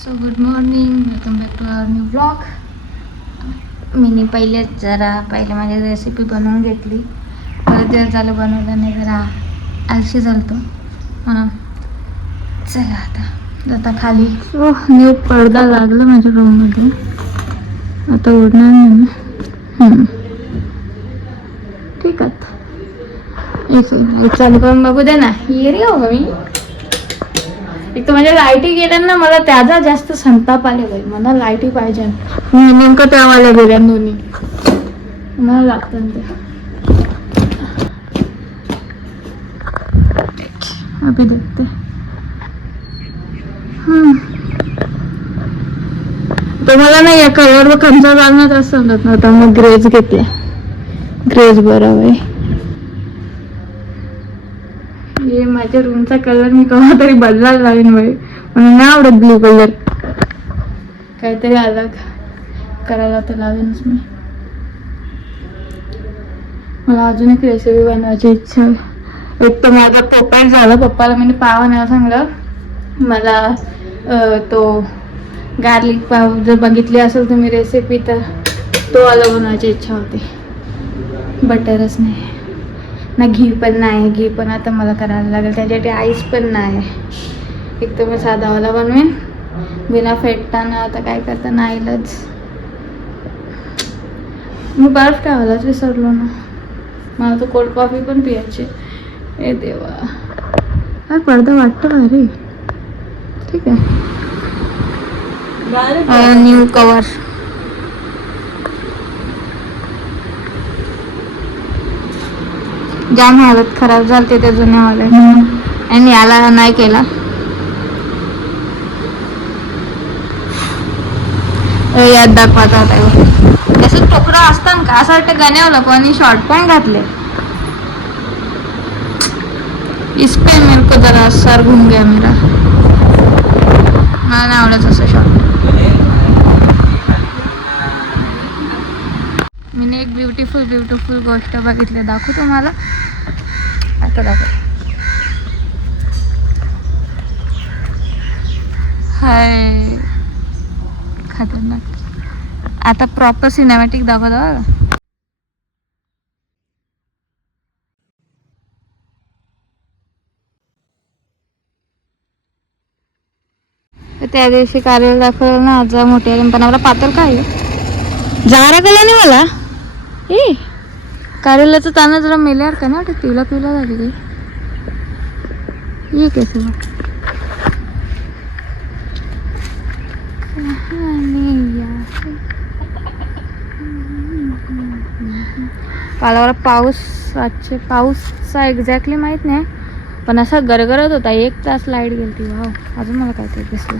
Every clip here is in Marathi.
So good morning, welcome back to our new blog. मी पहिले माझी रेसिपी बनवून घेतली. परत दिवस झालं बनवलं नाही, जरा आळशी झालतो म्हणून. चला आता खाली न्यू पडदा लागला माझ्या रूममध्ये. आता उडणार नाही. ठीक आहे, चालू करून बघू दे ना. ये रे हो मी. एक तर म्हणजे लाईटी गेल्या ना, मला त्याचा जास्त संताप आले बाई. मला लाईटी पाहिजे. नेमकं त्यावाल्या गेल्या दोन्ही, मला लागतं ते. अभि देखते. तुम्हाला नाही या कलरवर खंचा लागणार असं समजत नव्हता, मग ग्रेज घेतला. ग्रेज बरा बाई. हे माझ्या रूमचा कलर मी केव्हा तरी बदलायला लावीन बाई. म्हणून नाही आवडत ब्लू कलर. काहीतरी अलग करायला तर लावेनच मी. मला अजून एक रेसिपी बनवायची इच्छा आहे. एक तर माझा पोपट झाला. पप्पाला मी पाव आणायला सांगलं. मला तो गार्लिक पाव जर बघितली असेल तुम्ही रेसिपी, तर तो वाला बनवायची इच्छा होती. बटरच नाही ना, घी पण नाही. घी पण आता मला करायला लागेल. त्याच्यासाठी आईस पण नाही. एक तर मी साधावाला बनवेन बिना फेटताना. आता काय करता नाईलाज. मी बर्फ ठेवायलाच विसरलो ना. मला तर कोल्ड कॉफी पण पियायची. ए देवा, काय पडदा वाटतं भारी. ठीक आहे, न्यू कवर. जाम हालत खराब झाली त्या जुन्यावाल्या. आणि याला नाही केला. यात दाखवत होता त्याचं टोकडं असतं का असं वाटतं. गाण्यावलं कोणी शॉर्ट पॅन्ट घातले. इस पे मेरे को जरा सर घूम गया मेरा. मला नाही आवडत असं शॉर्ट. मी एक ब्युटिफुल गोष्ट बघितली. दाखवू तुम्हाला. आता दाखव. हाय, खतरनाक. आता प्रॉपर सिनेमॅटिक दाखवतो बघा. त्या दिवशी कार्याला दाखवलं ना, आज मोठ्या पण पातळ काय जारा केला नाही मला. ए कार्यालाचं ताना जरा मेल्यावर का ना वाटत. पिवला झाली काही. ये केस कालावर पाऊस. आजचे पाऊसचा एक्झॅक्टली माहित नाही, पण असा गरगरत होता. 1 तास लाईट गेली ती. वाव, अजून मला काहीतरी दिसलं.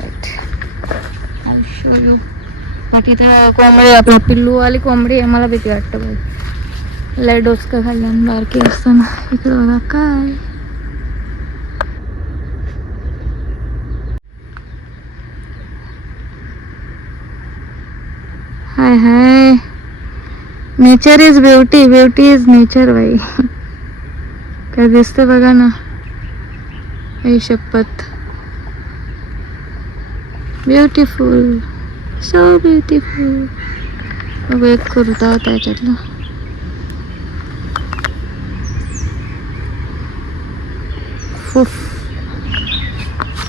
राईट, तिथं कोंबडी, आपली पिल्लूवाली कोंबडी आहे. मला भीती वाटतं बाई. लय डोसकं खाल्ल्यानं बारकी असताना. इकडं बघा काय. Hi hi, nature is beauty. Beauty is nature बाई. काय दिसते बघा ना. आई शपथ, ब्युटिफुल, सो ब्युटिफुल. बघू एक कुर्ता होता याच्यातला.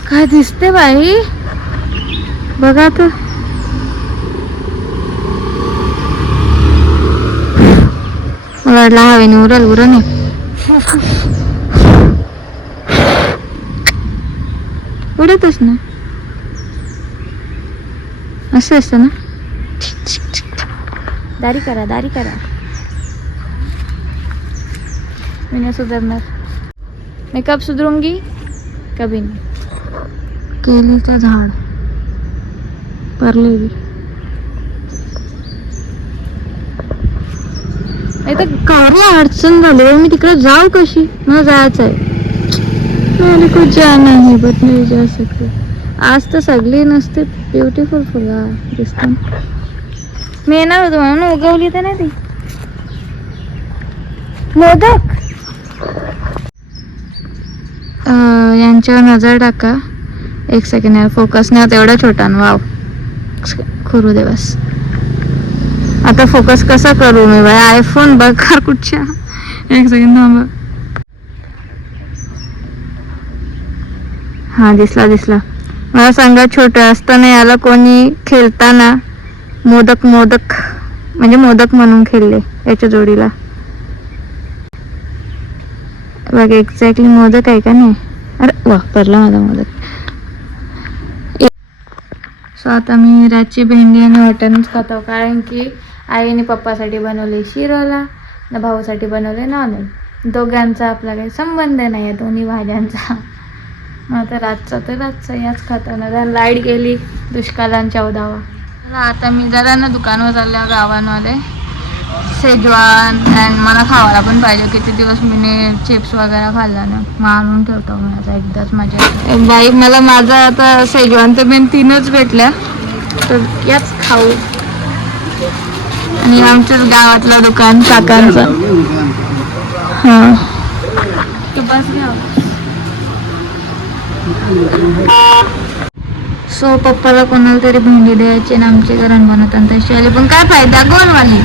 काय दिसते बाई, बघा तर. मला वाटलं हवेने उरण नाही. उडतच ना, असं असतं ना. दारी करा. मी नाही सुधारणार. मैं कब सुधरूंगी, कभी नहीं. केलीचं झाड परलेली. नाही तर कारला अडचण झाली. मी तिकडे जाऊ कशी. मला जायचं आहे. कुछ जाना है बट नहीं जा सकते. आज तर सगळी नसते ब्युटिफुल फुलं दिसतात. मी येणार होतो म्हणून उगवली तर नाही ती. मोदक यांच्यावर नजर टाका. एक सेकंड यार, फोकस नाही होत एवढा छोटा ना. वाव, करू दे बस. आता फोकस कसा करू मी बाय? आयफोन बघ कुठच्या. एक सेकंड थांबा. हा दिसला दिसला. मला सांगा, छोटं असताना याला कोणी खेळताना मोदक म्हणजे मोदक म्हणून खेळले याच्या जोडीला. बघ एक्झॅक्टली मोदक आहे का नाही? अरे वापरला माझा मोदक. सो आता मी रातची भेंडी आणि वाटणच खातो, कारण की आईने पप्पासाठी बनवले शिरोला ना भाऊसाठी बनवले नॉनव्हेज. दोघांचा आपला काही संबंध नाही आहे दोन्ही भाज्यांचा. मग आता रातचं याच खातो ना. लाईट गेली दुष्काळान 14वा. आता मी जरा ना दुकानावर चालल्या गावांमध्ये. शेजवान अँड मला खावायला पण पाहिजे. किती दिवस मी चिप्स वगैरे खाल्ला ना, मारून ठेवतो मी आता एकदाच. माझ्या बाई मला माझा आता शेजवान तर मेन 3च भेटल्या, तर याच खाऊ. आणि आमच्याच गावातलं दुकान काकांचं. हां बस घ्या. सो पप्पाला कोणाला तरी भेंडी द्यायची ना, आमचे घरात बनवतात तशी आली. पण काय फायदा, गोलवाली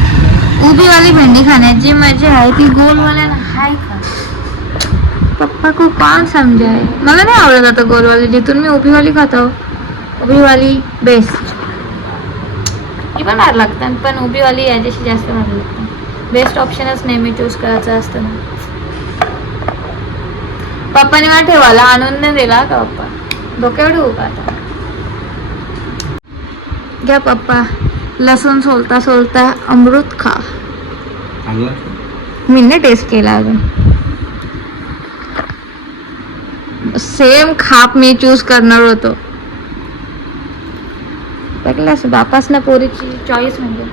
उभीवाली भेंडी खाण्याची मजा आहे ती गोलवाल्याला हाय का? पप्पा को कौन समजाय? मला नाही आवडत आता गोलवाली. जिथून मी उभीवाली खातो, उभीवाली बेस्ट. ही पण भारी लागतात, पण उभीवाली याच्याशी जास्त भारी लागतात. बेस्ट ऑप्शनच नेहमी चूज करायचं असतं ना. पप्पाने मला ठेवायला आणून नाही दिला का पप्पा? डोक्यावर उभा आता. घ्या पप्पा, लसूण सोलता अमृत खा. मी नाही टेस्ट केला अजून. सेम खाप मी चूज करणार होतो. बघलास बापास ना पोरीची चॉईस म्हणजे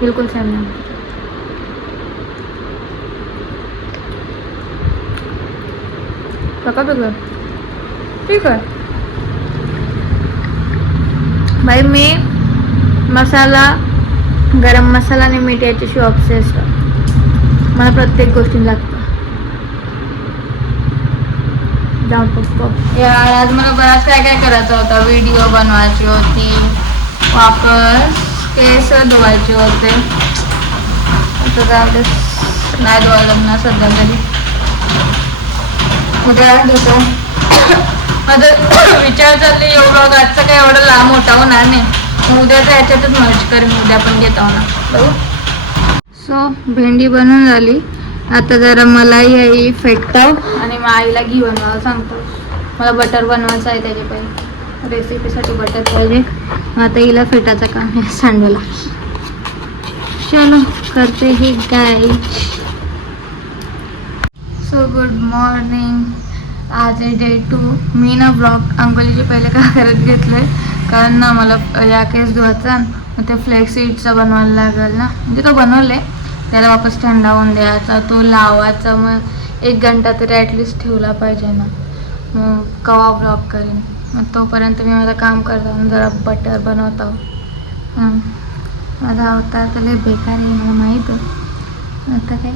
बिलकुल सेम नाही. बघा बघ ठीक आहे भाई. मी मसाला, गरम मसाला आणि मीठ याच्याशी ऑब्सेस्ड. मला प्रत्येक गोष्टी लागतं. जाऊ पप्पा यार, आज मला बराच काय करायचं होतं. व्हिडिओ बनवायची होती, वापस केस धुवायचे होते. आता जाऊ नाही धुवायला लागणार सध्या तरी. उद्या धुतो. माझं विचार चालले एवढं आजचं काय एवढं लांब मोठा होणार नाही. उद्याचा ह्याच्यातच मर्ज करेन, उद्या पण घेता होणार बघू. सो भेंडी बनवून झाली. आता जरा मलाई आई फेटताव आणि मग आईला घी बनवायला सांगतो. मला बटर बनवायचं आहे, त्याचे पहिले रेसिपीसाठी बटर पाहिजे. आता हिला फेटाचं काम आहे सांडवला. चलो करते ही काय. So good morning. आज आहे डे 2. मी ना ब्लॉग अंगोलीचे पहिले का करत घेतले, कारण ना मला या केस धुवायचा. मग ते फ्लेक्स सीड्सचा बनवायला लागेल ना, म्हणजे तो बनवले. त्याला वापस थंडा होऊन द्यायचा, तो लावायचा. मग 1 घंटा तरी ॲटलिस्ट ठेवला पाहिजे ना. मग कवा ब्लॉग करेन. मग तोपर्यंत मी माझं काम करतो, जरा बटर बनवतो. माझा अवतार तर लय बेकार आहे, मला माहीत आहे. आता काय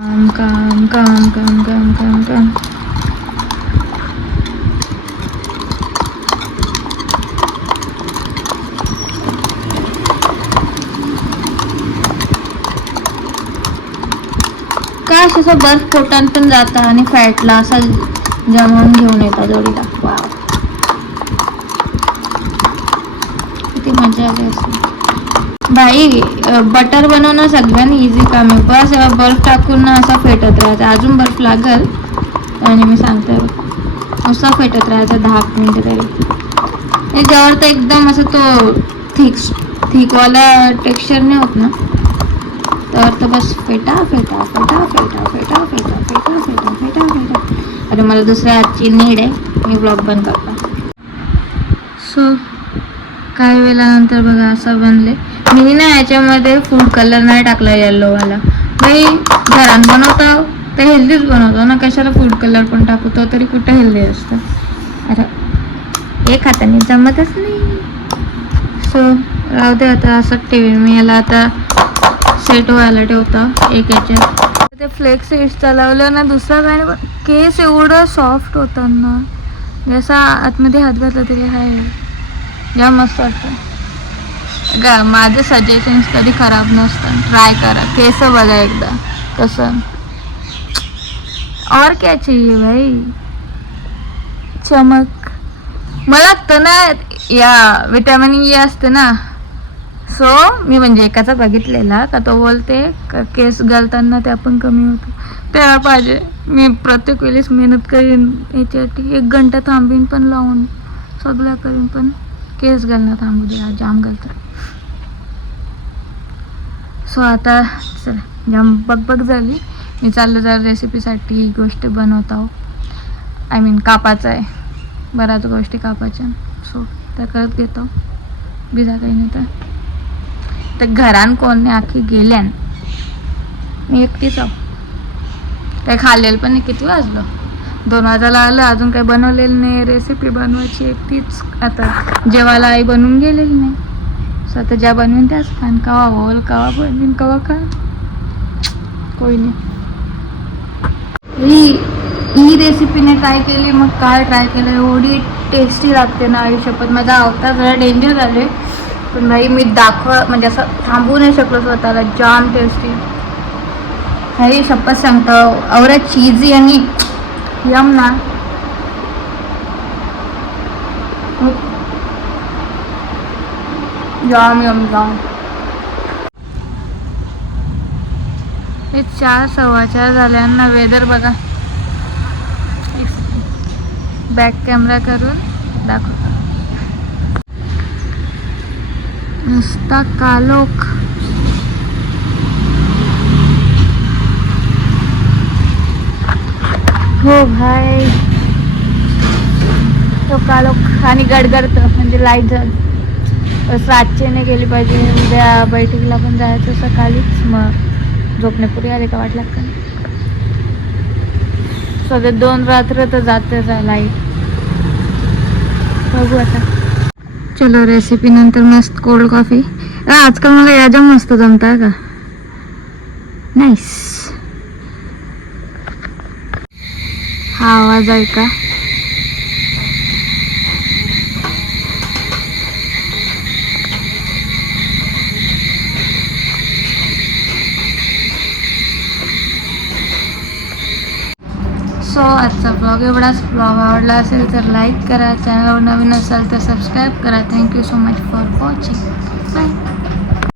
काम काम काम काम काम काम. काय असं बर्फ पोटात पण जाता आणि फॅटला असा जमवून घेऊन येतात जोडीला. वाव किती मजा आली असते भाई. बटर बनवणं सगळ्यांनी इझी काम आहे. बस बर्फ टाकून ना असा फेटत राहायचं. अजून बर्फ लागेल आणि मी सांगते असा फेटत राहायचं 10 मिनिटं तरी. जवळ तर एकदम असं तो थिकवाला टेक्स्चर नाही होत ना, तर बस फेटा फेटा फेटा फेटा फेटा फेटा फेटा फेटा फेटा फेटा. अरे मला दुसऱ्या हातची नीड आहे, मी ब्लॉग बंद करतो. सो काही वेळानंतर बघा असं बनले. मी ना याच्यामध्ये फूड कलर नाही टाकला येल्लोवाला. भाई घरात बनवतो तर हेल्दीच बनवतो ना, कशाला फूड कलर पण टाकू, तो तरी कुठं हेल्दी असतं. अरे एक हाताने जमतच नाही. सो राहू दे आता असं ठेवेन मी याला. आता सेट व्हायला ठेवता एक याच्यात. ते फ्लेक्स सीड्स चालवलं ना, दुसरं काय नाही, केस एवढं सॉफ्ट होतं ना, जसा आतमध्ये हात घातला तरी आहे जाम मस्त वाटतं गा. माझे सजेशन्स कधी खराब नसतात. ट्राय करा. केस बघा एकदा कसं. और क्या चाहिए भाई. चमक मला लागतं ना या विटॅमिन ई असते ना. सो मी म्हणजे एकाचा बघितलेला का तो बोलते केस घालताना ते आपण कमी होतो. त्याला पाहिजे. मी प्रत्येक वेळेस मेहनत करीन याच्यासाठी. 1 घंटा थांबीन पण लावून सगळं करीन पण केस घालणं थांबू दे. जाम घालतात. सो आता चला जाम बग झाली. मी चाललो जरा रेसिपीसाठी गोष्ट बनवत आहो. आय मीन कापाचं आहे. बऱ्याच गोष्टी कापाच्या. सो त्या करत घेतो. बिजा काही नाही तर घरान कोण आखी गेल्यान मी एकटीच आहो. काही खाल्लेलं पण नाही. किती वाजलं 2 वाजायला आलं. अजून काही बनवलेलं नाही. रेसिपी बनवायची एकटीच. आता जेवायला आई बनवून गेलेली नाही. स्वतः ज्या बनवून त्याच खान. कवा बोल कवा बनवीन कवा खा कोई नाही. ही रेसिपीने ट्राय केली मग काय ट्राय केलं. एवढी टेस्टी लागते ना आयुष्यपत. माझा अवतार जरा डेंजर झाले पण भाई मी म्हणजे असं थांबवू नाही शकलो स्वतःला. जाम टेस्टी भाई शपथ सांगतो. एवढा चीजी आणि यम ना. जाम यम जाम. हे 4 सव्वा 4 झाल्यांना. वेदर बघा. बॅक कॅमेरा करून दाखवतो. नुसता कालोख. हो भाई तो कालोख आणि गडगडतं म्हणजे लाईट झालं. रातचे नाही गेली पाहिजे. उद्या बैठकीला पण जायचं सकाळीच. मग झोपण्यापूर्वी आले का वाटलं का सगळे 2 रात्र तर जातेच लाईट. बघू आता. चलो रेसिपी नंतर मस्त कोल्ड कॉफी. आजकाल मला याच्या मस्त जमता का. नाईस. हा आवाज आहे का. सो आजचा ब्लॉग एवढाच. ब्लॉग आवडला असेल तर लाईक करा. चॅनलवर नवीन असाल तर सबस्क्राईब करा. Thank you so much for watching. Bye.